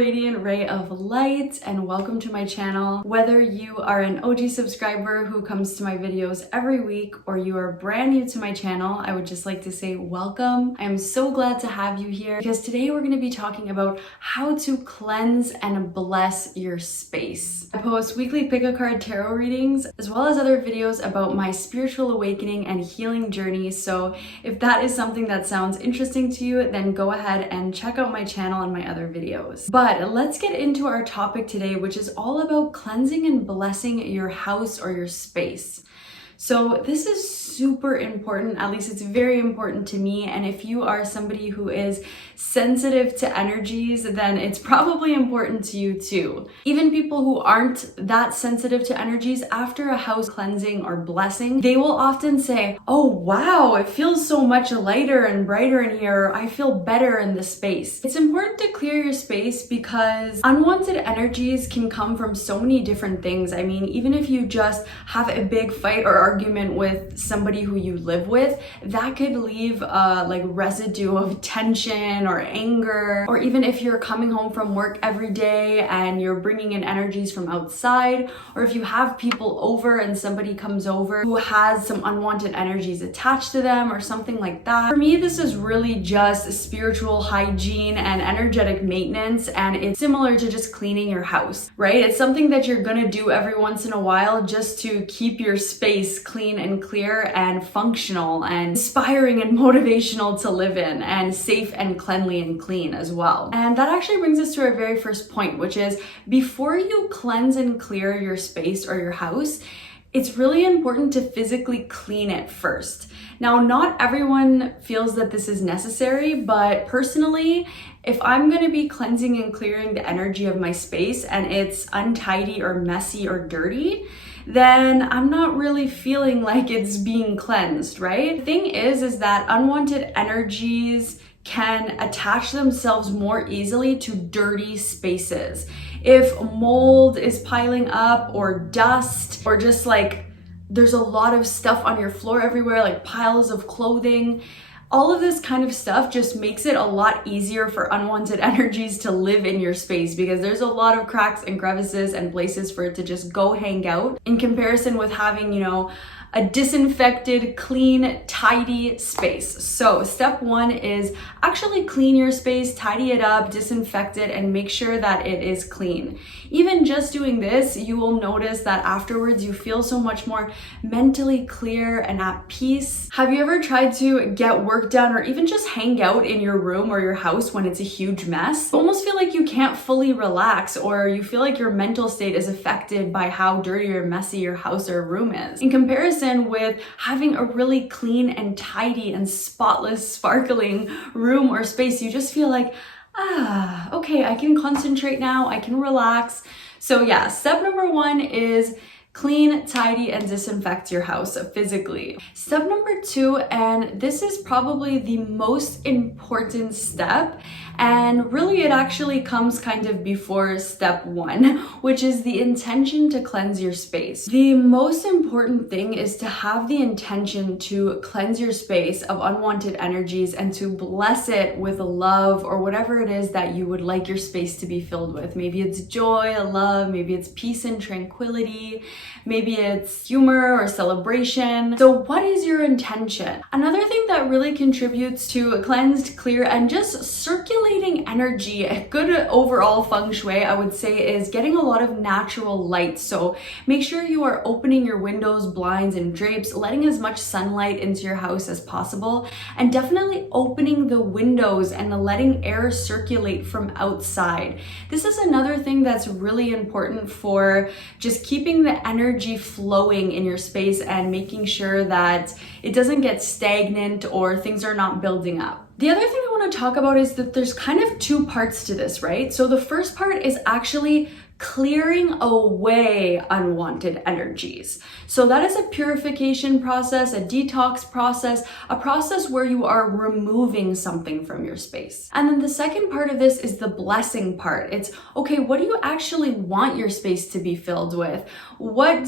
radiant ray of light and welcome to my channel. Whether you are an OG subscriber who comes to my videos every week or you are brand new to my channel, I would just like to say welcome. I am so glad to have you here because today we're going to be talking about how to cleanse and bless your space. I post weekly pick-a-card tarot readings as well as other videos about my spiritual awakening and healing journey. So if that is something that sounds interesting to you, then go ahead and check out my channel and my other videos. But let's get into our topic today, which is all about cleansing and blessing your house or your space. So this is super important, at least it's very important to me. And if you are somebody who is sensitive to energies, then it's probably important to you too. Even people who aren't that sensitive to energies, after a house cleansing or blessing, they will often say, oh wow, it feels so much lighter and brighter in here. I feel better in the space. It's important to clear your space because unwanted energies can come from so many different things. I mean, even if you just have a big fight or argument with somebody who you live with, that could leave like residue of tension or anger. Or even if you're coming home from work every day and you're bringing in energies from outside, or if you have people over and somebody comes over who has some unwanted energies attached to them or something like that. For me, this is really just spiritual hygiene and energetic maintenance, and it's similar to just cleaning your house, right? It's something that you're gonna do every once in a while just to keep your space clean and clear and functional and inspiring and motivational to live in, and safe and cleanly and clean as well. And that actually brings us to our very first point, which is before you cleanse and clear your space or your house, it's really important to physically clean it first. Now, not everyone feels that this is necessary, but personally, if I'm going to be cleansing and clearing the energy of my space and it's untidy or messy or dirty, then I'm not really feeling like it's being cleansed, right? The thing is that unwanted energies can attach themselves more easily to dirty spaces. If mold is piling up or dust, or just like there's a lot of stuff on your floor everywhere, like piles of clothing, all of this kind of stuff just makes it a lot easier for unwanted energies to live in your space because there's a lot of cracks and crevices and places for it to just go hang out in comparison with having, you know, a disinfected, clean, tidy space. So step one is actually clean your space, tidy it up, disinfect it, and make sure that it is clean. Even just doing this, you will notice that afterwards you feel so much more mentally clear and at peace. Have you ever tried to get work done or even just hang out in your room or your house when it's a huge mess? You almost feel like you can't fully relax, or you feel like your mental state is affected by how dirty or messy your house or room is. In comparison with having a really clean and tidy and spotless, sparkling room or space, you just feel like, okay, I can concentrate now, I can relax. So yeah, step number one is clean, tidy, and disinfect your house physically. Step number two, and this is probably the most important step, and really it actually comes kind of before step one, which is the intention to cleanse your space. The most important thing is to have the intention to cleanse your space of unwanted energies and to bless it with love or whatever it is that you would like your space to be filled with. Maybe it's joy, love, maybe it's peace and tranquility, maybe it's humor or celebration. So what is your intention? Another thing that really contributes to a cleansed, clear, and just circulating energy, a good overall feng shui, I would say, is getting a lot of natural light. So make sure you are opening your windows, blinds, and drapes, letting as much sunlight into your house as possible, and definitely opening the windows and letting air circulate from outside. This is another thing that's really important for just keeping the energy flowing in your space and making sure that it doesn't get stagnant or things are not building up. The other thing I want to talk about is that there's kind of two parts to this, right? So the first part is actually clearing away unwanted energies. So that is a purification process, a detox process, a process where you are removing something from your space. And then the second part of this is the blessing part. It's, okay, what do you actually want your space to be filled with? What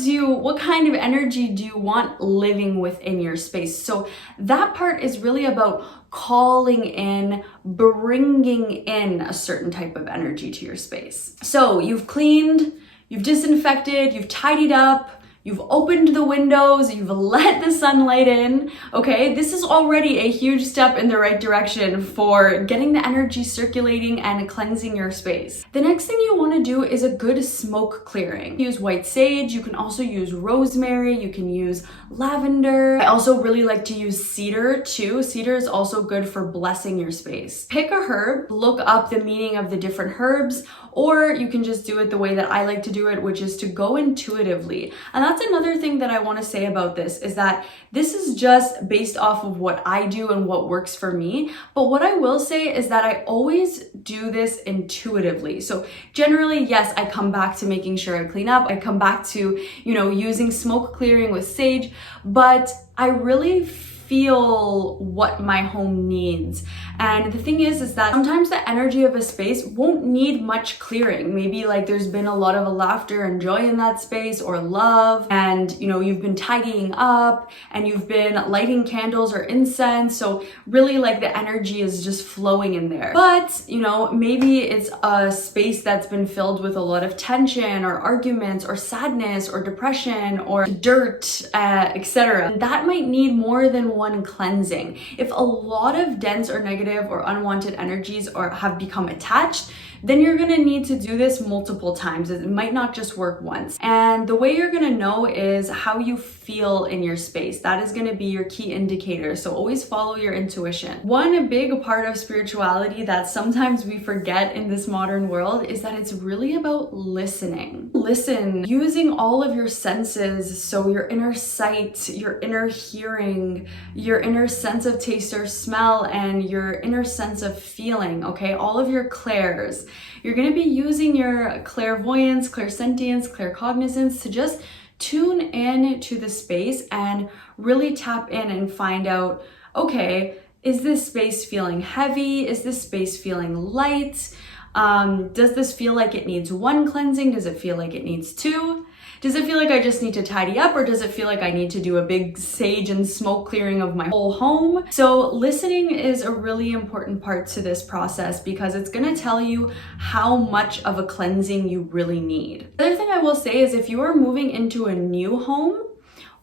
kind of energy do you want living within your space? So that part is really about calling in bringing in a certain type of energy to your space. So you've cleaned, you've disinfected, you've tidied up, you've opened the windows, you've let the sunlight in, okay? This is already a huge step in the right direction for getting the energy circulating and cleansing your space. The next thing you want to do is a good smoke clearing. Use white sage, you can also use rosemary, you can use lavender. I also really like to use cedar too. Cedar is also good for blessing your space. Pick a herb, look up the meaning of the different herbs, or you can just do it the way that I like to do it, which is to go intuitively. And that's another thing that I want to say about this, is that this is just based off of what I do and what works for me. But what I will say is that I always do this intuitively. So generally, yes, I come back to making sure I clean up. I come back to, using smoke clearing with sage, but I really feel what my home needs. And the thing is that sometimes the energy of a space won't need much clearing. Maybe like there's been a lot of laughter and joy in that space, or love, and you've been tidying up and you've been lighting candles or incense. So really like the energy is just flowing in there. But maybe it's a space that's been filled with a lot of tension or arguments or sadness or depression or dirt, etc. That might need more than one cleansing. If a lot of dense or negative or unwanted energies have become attached, then you're gonna need to do this multiple times. It might not just work once. And the way you're gonna know is how you feel in your space. That is gonna be your key indicator. So always follow your intuition. One big part of spirituality that sometimes we forget in this modern world is that it's really about listening. Listen, using all of your senses. So your inner sight, your inner hearing, your inner sense of taste or smell, and your inner sense of feeling, okay? All of your clairs. You're going to be using your clairvoyance, clairsentience, claircognizance to just tune in to the space and really tap in and find out, okay, is this space feeling heavy? Is this space feeling light? Does this feel like it needs one cleansing? Does it feel like it needs two? Does it feel like I just need to tidy up, or does it feel like I need to do a big sage and smoke clearing of my whole home? So listening is a really important part to this process, because it's gonna tell you how much of a cleansing you really need. The other thing I will say is if you are moving into a new home,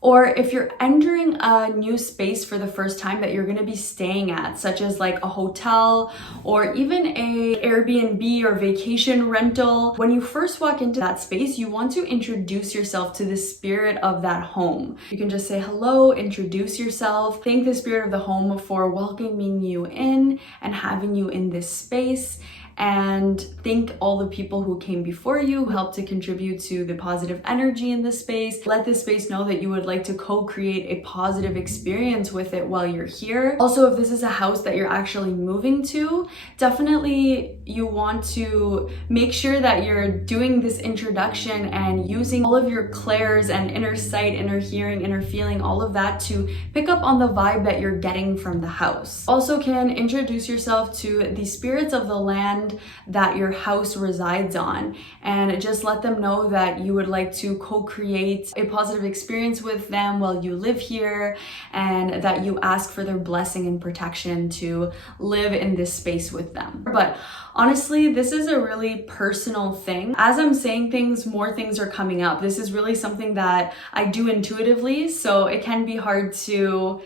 or if you're entering a new space for the first time that you're gonna be staying at, such as like a hotel or even a Airbnb or vacation rental, when you first walk into that space, you want to introduce yourself to the spirit of that home. You can just say hello, introduce yourself, thank the spirit of the home for welcoming you in and having you in this space, and thank all the people who came before you, who helped to contribute to the positive energy in this space. Let this space know that you would like to co-create a positive experience with it while you're here. Also, if this is a house that you're actually moving to, definitely you want to make sure that you're doing this introduction and using all of your clairs and inner sight, inner hearing, inner feeling, all of that to pick up on the vibe that you're getting from the house. Also can introduce yourself to the spirits of the land that your house resides on, and just let them know that you would like to co-create a positive experience with them while you live here, and that you ask for their blessing and protection to live in this space with them. But honestly, this is a really personal thing. As I'm saying things, more things are coming up. This is really something that I do intuitively, so it can be hard to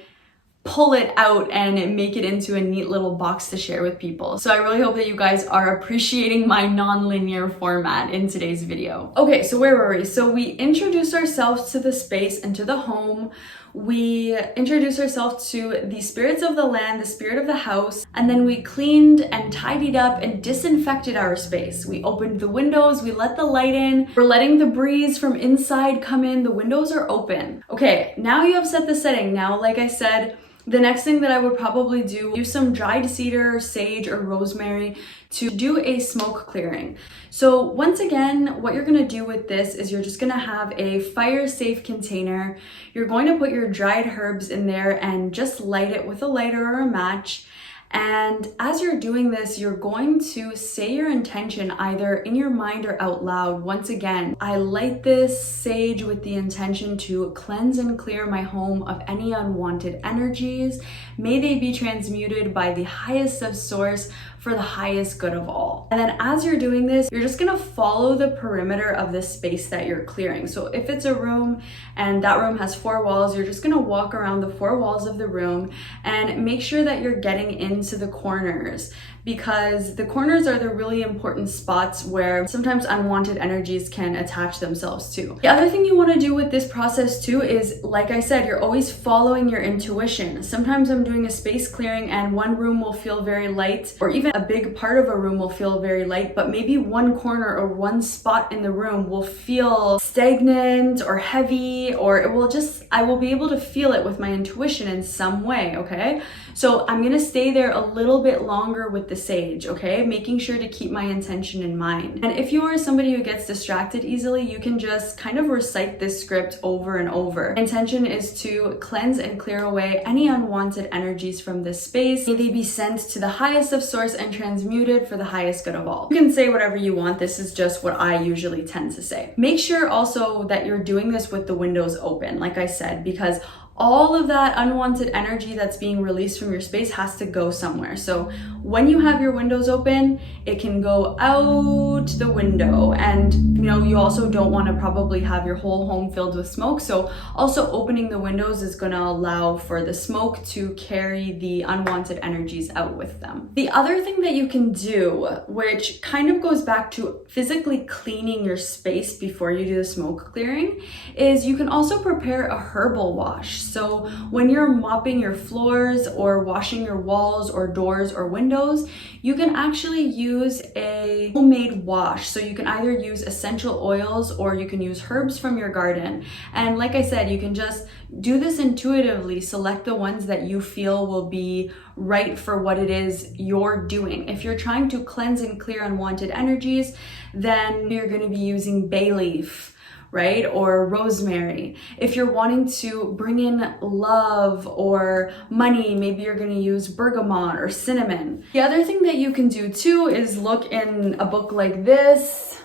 pull it out and make it into a neat little box to share with people. So I really hope that you guys are appreciating my non-linear format in today's video. Okay, so where were we? So we introduced ourselves to the space and to the home. We introduced ourselves to the spirits of the land, the spirit of the house, and then we cleaned and tidied up and disinfected our space. We opened the windows, we let the light in, we're letting the breeze from inside come in, the windows are open. Okay, now you have set the setting. Now, like I said, the next thing that I would probably do, use some dried cedar, sage, or rosemary to do a smoke clearing. So once again, what you're gonna do with this is you're just gonna have a fire-safe container. You're going to put your dried herbs in there and just light it with a lighter or a match. And as you're doing this, you're going to say your intention either in your mind or out loud. Once again, I light this sage with the intention to cleanse and clear my home of any unwanted energies. May they be transmuted by the highest of source for the highest good of all. And then as you're doing this, you're just gonna follow the perimeter of the space that you're clearing. So if it's a room and that room has 4 walls, you're just gonna walk around the 4 walls of the room and make sure that you're getting into the corners, because the corners are the really important spots where sometimes unwanted energies can attach themselves to. The other thing you want to do with this process too is, like I said, you're always following your intuition. Sometimes I'm doing a space clearing and one room will feel very light, or even a big part of a room will feel very light, but maybe one corner or one spot in the room will feel stagnant or heavy, or I will be able to feel it with my intuition in some way, okay? So I'm gonna stay there a little bit longer with the sage, okay? Making sure to keep my intention in mind. And if you are somebody who gets distracted easily, you can just kind of recite this script over and over. Intention is to cleanse and clear away any unwanted energies from this space. May they be sent to the highest of source and transmuted for the highest good of all. You can say whatever you want. This is just what I usually tend to say. Make sure also that you're doing this with the windows open, like I said, because all of that unwanted energy that's being released from your space has to go somewhere. So when you have your windows open, it can go out the window. And you also don't want to probably have your whole home filled with smoke. So also opening the windows is going to allow for the smoke to carry the unwanted energies out with them. The other thing that you can do, which kind of goes back to physically cleaning your space before you do the smoke clearing, is you can also prepare a herbal wash. So when you're mopping your floors or washing your walls or doors or windows, you can actually use a homemade wash. So you can either use essential oils or you can use herbs from your garden. And like I said, you can just do this intuitively. Select the ones that you feel will be right for what it is you're doing. If you're trying to cleanse and clear unwanted energies, then you're going to be using bay leaf, right? Or rosemary. If you're wanting to bring in love or money, maybe you're gonna use bergamot or cinnamon. The other thing that you can do too is look in a book like this,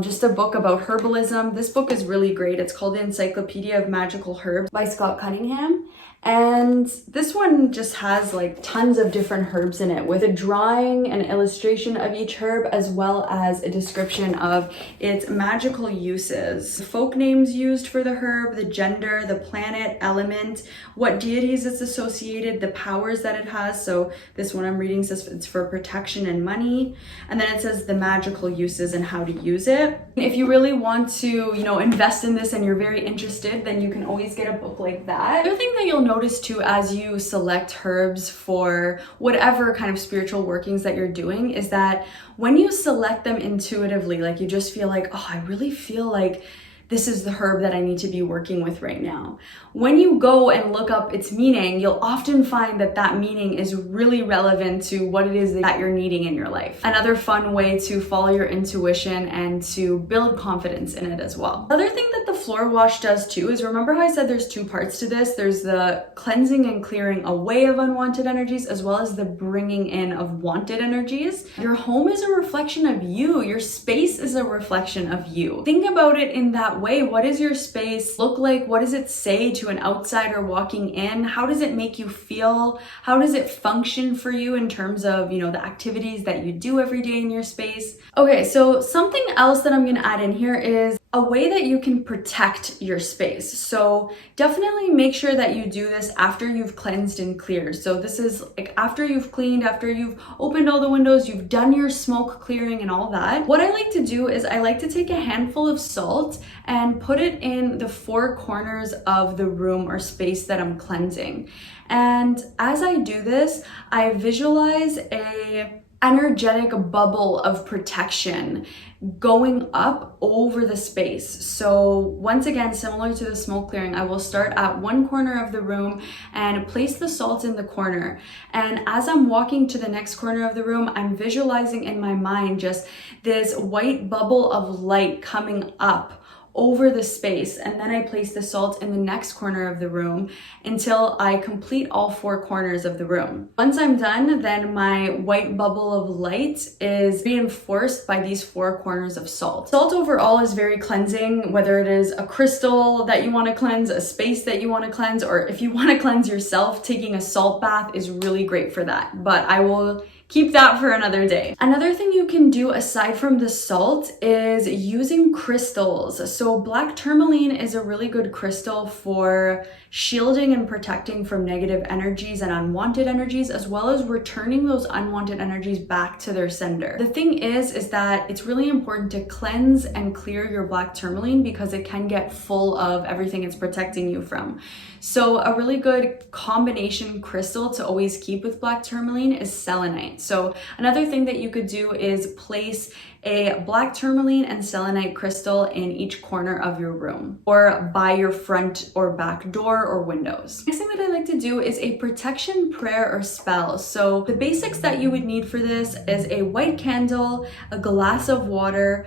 just a book about herbalism. This book is really great. It's called The Encyclopedia of Magical Herbs by Scott Cunningham. And this one just has like tons of different herbs in it, with a drawing and illustration of each herb, as well as a description of its magical uses. The folk names used for the herb, the gender, the planet, element, what deities it's associated, the powers that it has. So this one I'm reading says it's for protection and money. And then it says the magical uses and how to use it. If you really want to, invest in this and you're very interested, then you can always get a book like that. The other thing that you'll notice too, as you select herbs for whatever kind of spiritual workings that you're doing, is that when you select them intuitively, like you just feel like, oh, I really feel like this is the herb that I need to be working with right now. When you go and look up its meaning, you'll often find that that meaning is really relevant to what it is that you're needing in your life. Another fun way to follow your intuition and to build confidence in it as well. Another thing that the floor wash does too is, remember how I said there's 2 parts to this? There's the cleansing and clearing away of unwanted energies, as well as the bringing in of wanted energies. Your home is a reflection of you. Your space is a reflection of you. Think about it in that way. What does your space look like? What does it say to an outsider walking in? How does it make you feel? How does it function for you in terms of, the activities that you do every day in your space? Okay, so something else that I'm going to add in here is a way that you can protect your space. So definitely make sure that you do this after you've cleansed and cleared. So this is like after you've cleaned, after you've opened all the windows, you've done your smoke clearing and all that. What I like to do is I like to take a handful of salt and put it in the 4 corners of the room or space that I'm cleansing. And as I do this, I visualize a energetic bubble of protection going up over the space. So once again, similar to the smoke clearing, I will start at one corner of the room and place the salt in the corner. And as I'm walking to the next corner of the room, I'm visualizing in my mind just this white bubble of light coming up over the space, and then I place the salt in the next corner of the room until I complete all 4 corners of the room. Once I'm done, then my white bubble of light is reinforced by these 4 corners of salt. Salt overall is very cleansing, whether it is a crystal that you want to cleanse, a space that you want to cleanse, or if you want to cleanse yourself, taking a salt bath is really great for that. But I will keep that for another day. Another thing you can do aside from the salt is using crystals. So black tourmaline is a really good crystal for shielding and protecting from negative energies and unwanted energies, as well as returning those unwanted energies back to their sender. The thing is that it's really important to cleanse and clear your black tourmaline because it can get full of everything it's protecting you from. So a really good combination crystal to always keep with black tourmaline is selenite. So another thing that you could do is place a black tourmaline and selenite crystal in each corner of your room or by your front or back door or windows. Next thing that I like to do is a protection prayer or spell. So the basics that you would need for this is a white candle, a glass of water,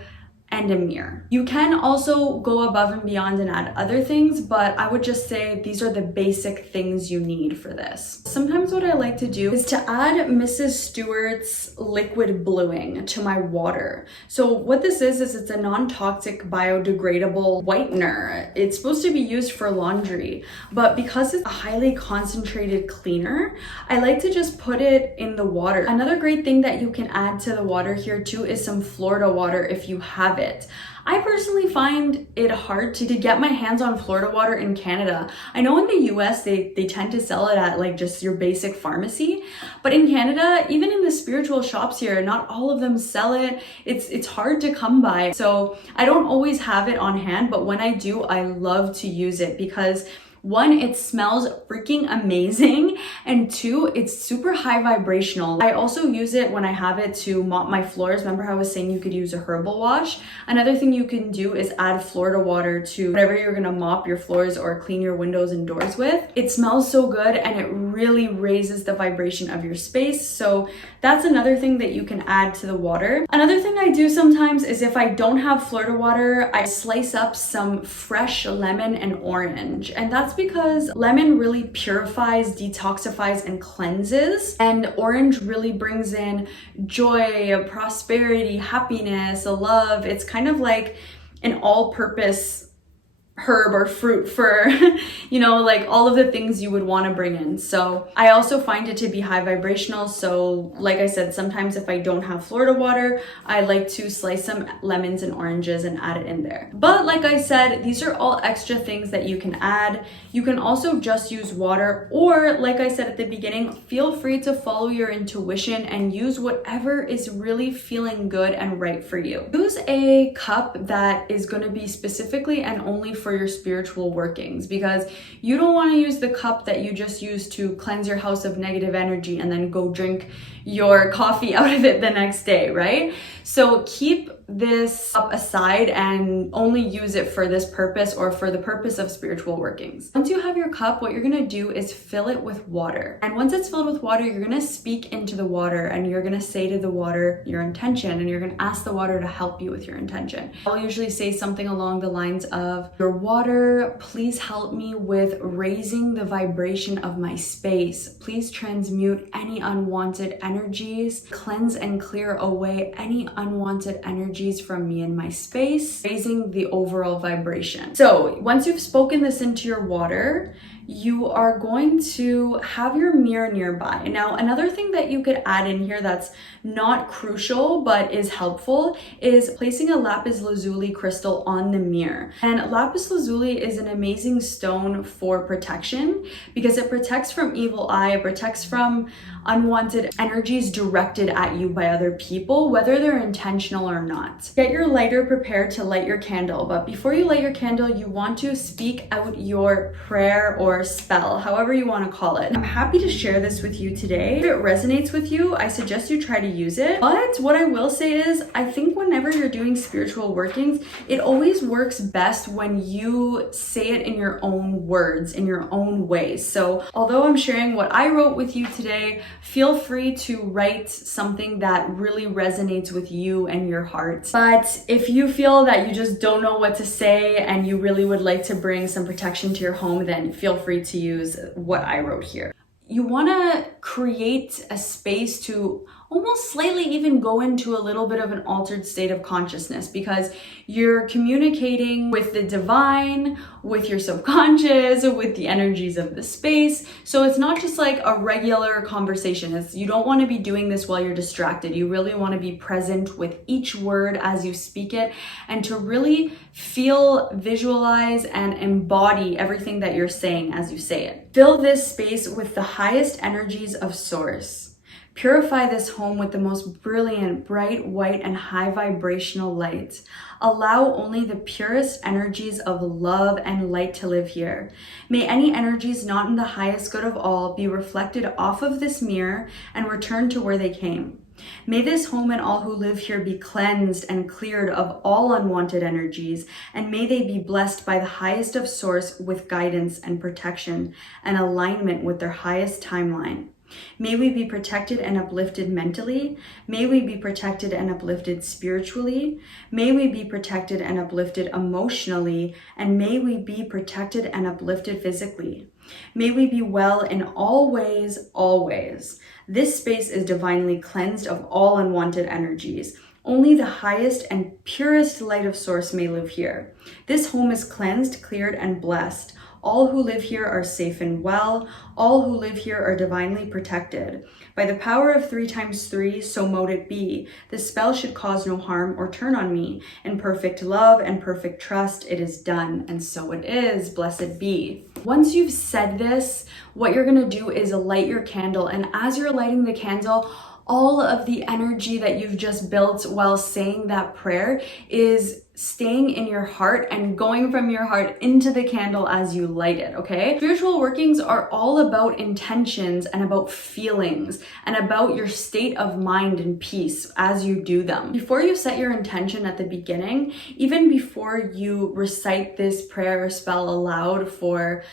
and a mirror. You can also go above and beyond and add other things, but I would just say these are the basic things you need for this. Sometimes what I like to do is to add Mrs. Stewart's liquid bluing to my water. So what this is it's a non-toxic biodegradable whitener. It's supposed to be used for laundry, but because it's a highly concentrated cleaner, I like to just put it in the water. Another great thing that you can add to the water here too is some Florida water if you have it. I personally find it hard to get my hands on Florida water in Canada. I know in the US they tend to sell it at like just your basic pharmacy, but in Canada, even in the spiritual shops here, not all of them sell it. It's hard to come by. So I don't always have it on hand, but when I do, I love to use it because 1, it smells freaking amazing, and 2, it's super high vibrational. I also use it when I have it to mop my floors. Remember how I was saying you could use a herbal wash? Another thing you can do is add Florida water to whatever you're gonna mop your floors or clean your windows and doors with. It smells so good and it really raises the vibration of your space. So that's another thing that you can add to the water. Another thing I do sometimes is if I don't have Florida water, I slice up some fresh lemon and orange, and that's because lemon really purifies, detoxifies, and cleanses, and orange really brings in joy, prosperity, happiness, love. It's kind of like an all-purpose herb or fruit for, you know, like all of the things you would want to bring in. So I also find it to be high vibrational. So like I said, sometimes if I don't have Florida water, I like to slice some lemons and oranges and add it in there. But like I said, these are all extra things that you can add. You can also just use water, or like I said at the beginning, feel free to follow your intuition and use whatever is really feeling good and right for you. Use a cup that is going to be specifically and only for your spiritual workings, because you don't want to use the cup that you just use to cleanse your house of negative energy and then go drink your coffee out of it the next day, right? So keep this cup aside and only use it for this purpose or for the purpose of spiritual workings. Once you have your cup, what you're gonna do is fill it with water. And once it's filled with water, you're gonna speak into the water and you're gonna say to the water your intention, and you're gonna ask the water to help you with your intention. I'll usually say something along the lines of, your water, please help me with raising the vibration of my space. Please transmute any unwanted energies, cleanse and clear away any unwanted energies from me and my space, raising the overall vibration. So once you've spoken this into your water, you are going to have your mirror nearby. Now, another thing that you could add in here that's not crucial but is helpful is placing a lapis lazuli crystal on the mirror. And lapis lazuli is an amazing stone for protection because it protects from evil eye, it protects from unwanted energies directed at you by other people, whether they're intentional or not. Get your lighter prepared to light your candle, but before you light your candle, you want to speak out your prayer or or spell, however you want to call it. I'm happy to share this with you today. If it resonates with you, I suggest you try to use it. But what I will say is, I think whenever you're doing spiritual workings, it always works best when you say it in your own words, in your own way. So although I'm sharing what I wrote with you today, feel free to write something that really resonates with you and your heart. But if you feel that you just don't know what to say and you really would like to bring some protection to your home, then feel free to use what I wrote here. You want to create a space to almost slightly even go into a little bit of an altered state of consciousness, because you're communicating with the divine, with your subconscious, with the energies of the space. So it's not just like a regular conversation. You don't want to be doing this while you're distracted. You really want to be present with each word as you speak it, and to really feel, visualize, and embody everything that you're saying as you say it. Fill this space with the highest energies of Source. Purify this home with the most brilliant, bright, white, and high vibrational light. Allow only the purest energies of love and light to live here. May any energies not in the highest good of all be reflected off of this mirror and return to where they came. May this home and all who live here be cleansed and cleared of all unwanted energies, and may they be blessed by the highest of Source with guidance and protection and alignment with their highest timeline. May we be protected and uplifted mentally. May we be protected and uplifted spiritually. May we be protected and uplifted emotionally. And may we be protected and uplifted physically. May we be well in all ways, always. This space is divinely cleansed of all unwanted energies. Only the highest and purest light of Source may live here. This home is cleansed, cleared, and blessed. All who live here are safe and well. All who live here are divinely protected. By the power of 3 times 3, so mote it be. This spell should cause no harm or turn on me. In perfect love and perfect trust, it is done, and so it is. Blessed be. Once you've said this, what you're gonna do is light your candle, and as you're lighting the candle, all of the energy that you've just built while saying that prayer is staying in your heart and going from your heart into the candle as you light it, okay? Spiritual workings are all about intentions and about feelings and about your state of mind and peace as you do them. Before you set your intention at the beginning, even before you recite this prayer or spell aloud for,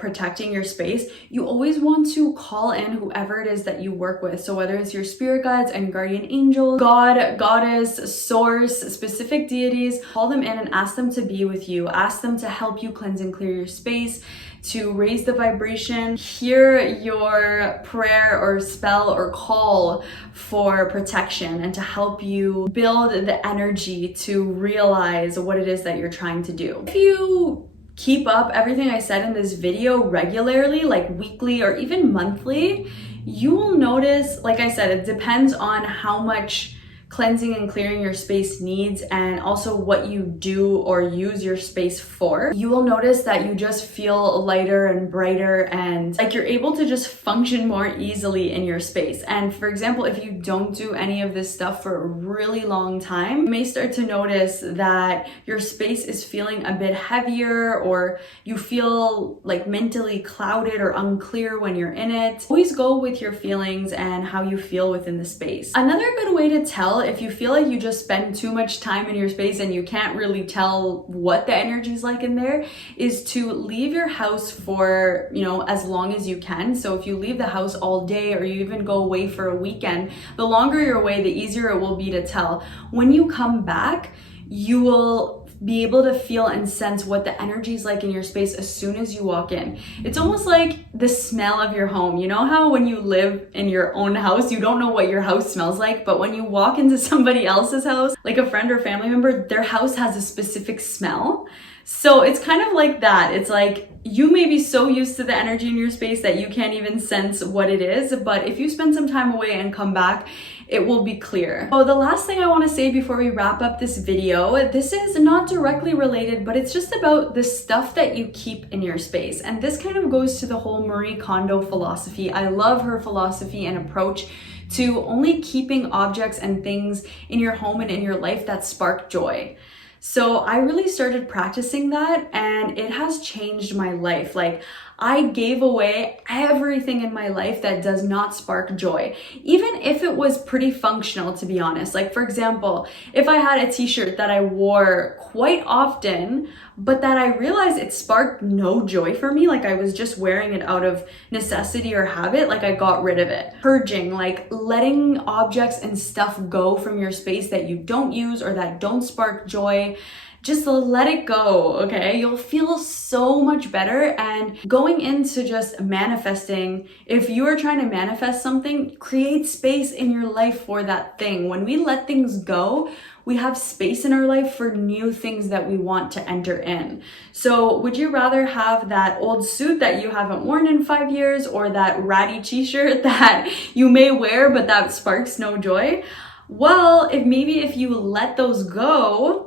protecting your space, you always want to call in whoever it is that you work with. So whether it's your spirit guides and guardian angels, God, goddess, source, specific deities, call them in and ask them to be with you. Ask them to help you cleanse and clear your space, to raise the vibration, hear your prayer or spell or call for protection, and to help you build the energy to realize what it is that you're trying to do. If you keep up everything I said in this video regularly, like weekly or even monthly, you will notice, like I said, it depends on how much cleansing and clearing your space needs, and also what you do or use your space for. You will notice that you just feel lighter and brighter, and like you're able to just function more easily in your space. And for example, if you don't do any of this stuff for a really long time, you may start to notice that your space is feeling a bit heavier, or you feel like mentally clouded or unclear when you're in it. Always go with your feelings and how you feel within the space. Another good way to tell if you feel like you just spend too much time in your space and you can't really tell what the energy is like in there is to leave your house for, as long as you can. So if you leave the house all day, or you even go away for a weekend, the longer you're away, the easier it will be to tell. When you come back, you will be able to feel and sense what the energy is like in your space as soon as you walk in. It's almost like the smell of your home. You know how when you live in your own house, you don't know what your house smells like, but when you walk into somebody else's house, like a friend or family member, their house has a specific smell. So it's kind of like that. It's like you may be so used to the energy in your space that you can't even sense what it is, but if you spend some time away and come back, it will be clear. So the last thing I want to say before we wrap up this video, this is not directly related, but it's just about the stuff that you keep in your space. And this kind of goes to the whole Marie Kondo philosophy. I love her philosophy and approach to only keeping objects and things in your home and in your life that spark joy. So I really started practicing that, and it has changed my life. Like, I gave away everything in my life that does not spark joy, even if it was pretty functional, to be honest. Like, for example, if I had a t-shirt that I wore quite often, but that I realized it sparked no joy for me, like I was just wearing it out of necessity or habit, like I got rid of it. Purging, like letting objects and stuff go from your space that you don't use or that don't spark joy. Just let it go, okay? You'll feel so much better. And going into just manifesting, if you are trying to manifest something, create space in your life for that thing. When we let things go, we have space in our life for new things that we want to enter in. So would you rather have that old suit that you haven't worn in 5 years, or that ratty t-shirt that you may wear but that sparks no joy? Well, if you let those go,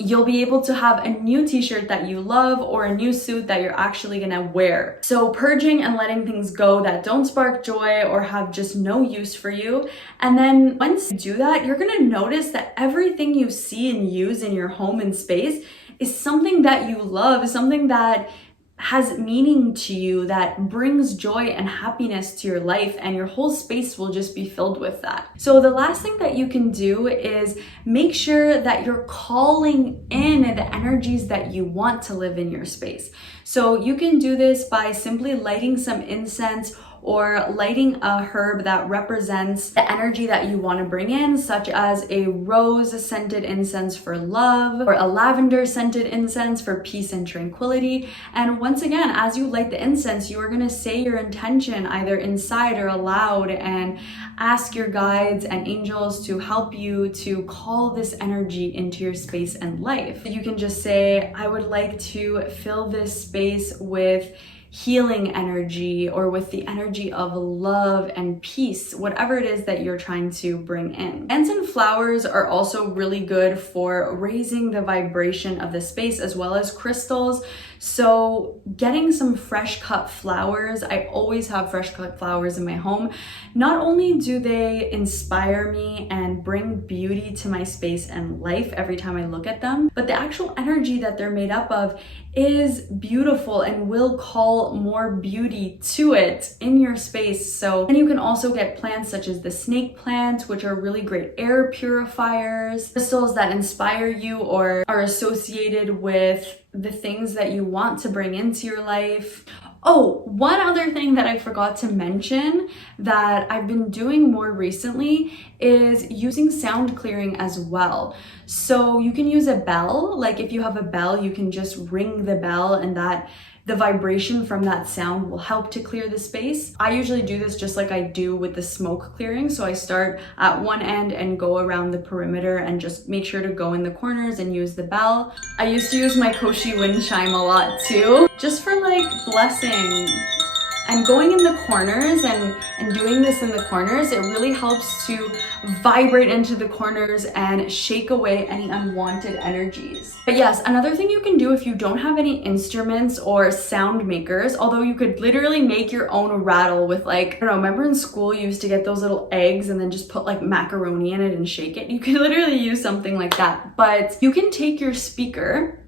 you'll be able to have a new t-shirt that you love, or a new suit that you're actually gonna wear. So purging and letting things go that don't spark joy or have just no use for you. And then once you do that, you're gonna notice that everything you see and use in your home and space is something that you love, something that has meaning to you, that brings joy and happiness to your life, and your whole space will just be filled with that. So the last thing that you can do is make sure that you're calling in the energies that you want to live in your space. So you can do this by simply lighting some incense or lighting a herb that represents the energy that you want to bring in, such as a rose scented incense for love, or a lavender scented incense for peace and tranquility. And once again, as you light the incense, you are going to say your intention either inside or aloud, and ask your guides and angels to help you to call this energy into your space and life. You can just say, I would like to fill this space with healing energy, or with the energy of love and peace, whatever it is that you're trying to bring in. Plants and flowers are also really good for raising the vibration of the space, as well as crystals. So getting some fresh cut flowers, I always have fresh cut flowers in my home. Not only do they inspire me and bring beauty to my space and life every time I look at them, but the actual energy that they're made up of is beautiful and will call more beauty to it in your space. So then you can also get plants such as the snake plant, which are really great air purifiers, crystals that inspire you or are associated with the things that you want to bring into your life. Oh, one other thing that I forgot to mention that I've been doing more recently is using sound clearing as well. So you can use a bell. Like if you have a bell, you can just ring the bell, and that the vibration from that sound will help to clear the space. I usually do this just like I do with the smoke clearing. So I start at one end and go around the perimeter and just make sure to go in the corners and use the bell. I used to use my Koshi wind chime a lot too, just for like blessing. And going in the corners and doing this in the corners, it really helps to vibrate into the corners and shake away any unwanted energies. But yes, another thing you can do if you don't have any instruments or sound makers, although you could literally make your own rattle with like, I don't know, remember in school you used to get those little eggs and then just put like macaroni in it and shake it? You can literally use something like that. But you can take your speaker,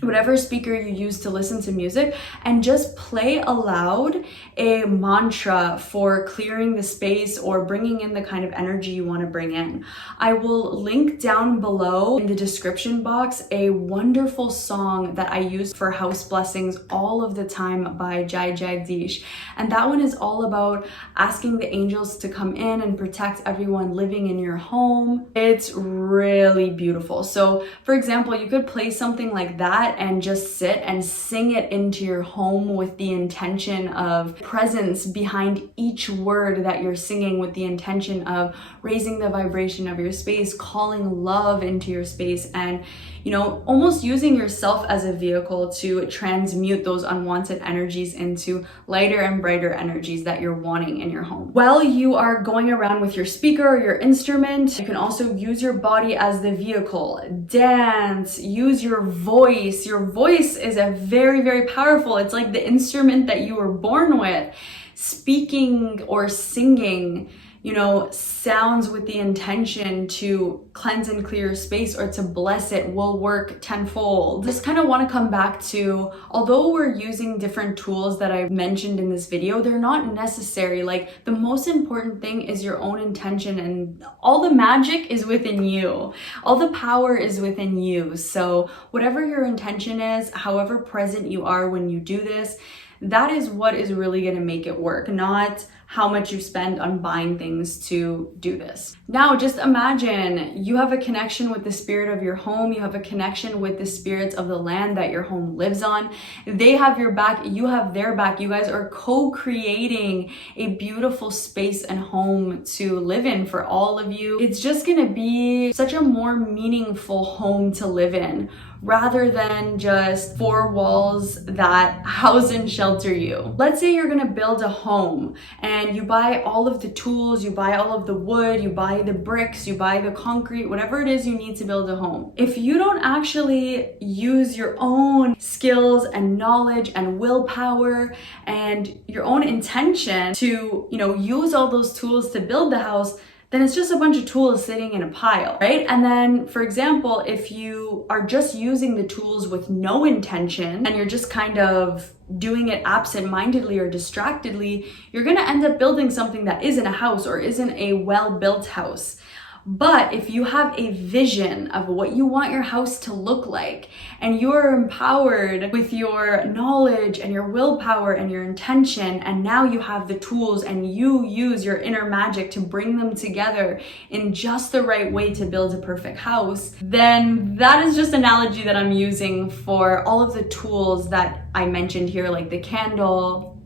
whatever speaker you use to listen to music, and just play aloud a mantra for clearing the space or bringing in the kind of energy you want to bring in. I will link down below in the description box a wonderful song that I use for house blessings all of the time by Jai Jagdish. And that one is all about asking the angels to come in and protect everyone living in your home. It's really beautiful. So for example, you could play something like that and just sit and sing it into your home with the intention of presence behind each word that you're singing, with the intention of raising the vibration of your space, calling love into your space, and almost using yourself as a vehicle to transmute those unwanted energies into lighter and brighter energies that you're wanting in your home. While you are going around with your speaker or your instrument, you can also use your body as the vehicle. Dance, use your voice. Your voice is a very, very powerful. It's like the instrument that you were born with. Speaking or singing, sounds with the intention to cleanse and clear your space or to bless it will work tenfold. Just kind of want to come back to, although we're using different tools that I've mentioned in this video, they're not necessary. Like, the most important thing is your own intention, and all the magic is within you. All the power is within you. So whatever your intention is, however present you are when you do this, that is what is really going to make it work, not how much you spend on buying things to do this. Now, just imagine you have a connection with the spirit of your home. You have a connection with the spirits of the land that your home lives on. They have your back. You have their back. You guys are co-creating a beautiful space and home to live in for all of you. It's just going to be such a more meaningful home to live in, rather than just four walls that house and shelter you. Let's say you're gonna build a home and you buy all of the tools, you buy all of the wood, you buy the bricks, you buy the concrete, whatever it is you need to build a home. If you don't actually use your own skills and knowledge and willpower and your own intention to, use all those tools to build the house, then it's just a bunch of tools sitting in a pile, right? And then, for example, if you are just using the tools with no intention and you're just kind of doing it absent-mindedly or distractedly, you're gonna end up building something that isn't a house or isn't a well-built house. But if you have a vision of what you want your house to look like, and you're empowered with your knowledge and your willpower and your intention, and now you have the tools and you use your inner magic to bring them together in just the right way to build a perfect house, then that is just an analogy that I'm using for all of the tools that I mentioned here, like the candle,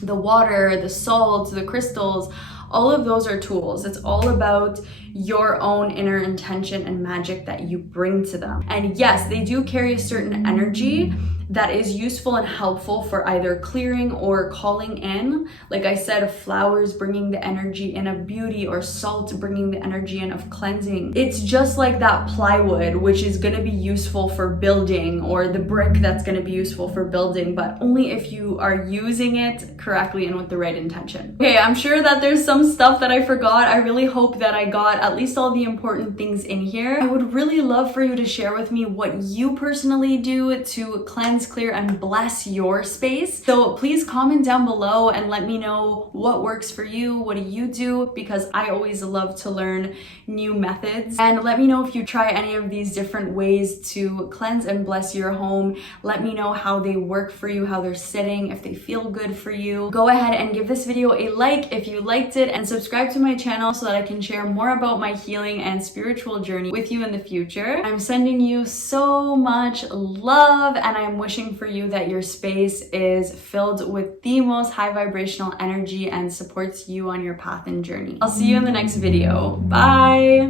the water, the salt, the crystals. All of those are tools. It's all about your own inner intention and magic that you bring to them. And yes, they do carry a certain energy that is useful and helpful for either clearing or calling in. Like I said, flowers bringing the energy in of beauty, or salt bringing the energy in of cleansing. It's just like that plywood, which is gonna be useful for building, or the brick that's gonna be useful for building, but only if you are using it correctly and with the right intention. Okay, I'm sure that there's some stuff that I forgot. I really hope that I got at least all the important things in here. I would really love for you to share with me what you personally do to cleanse, clear, and bless your space. So please comment down below and let me know what works for you. What do you do? Because I always love to learn new methods. And let me know if you try any of these different ways to cleanse and bless your home. Let me know how they work for you, how they're sitting, if they feel good for you. Go ahead and give this video a like if you liked it, and subscribe to my channel so that I can share more about my healing and spiritual journey with you in the future. I'm sending you so much love, and I'm wishing for you that your space is filled with the most high vibrational energy and supports you on your path and journey. I'll see you in the next video. Bye!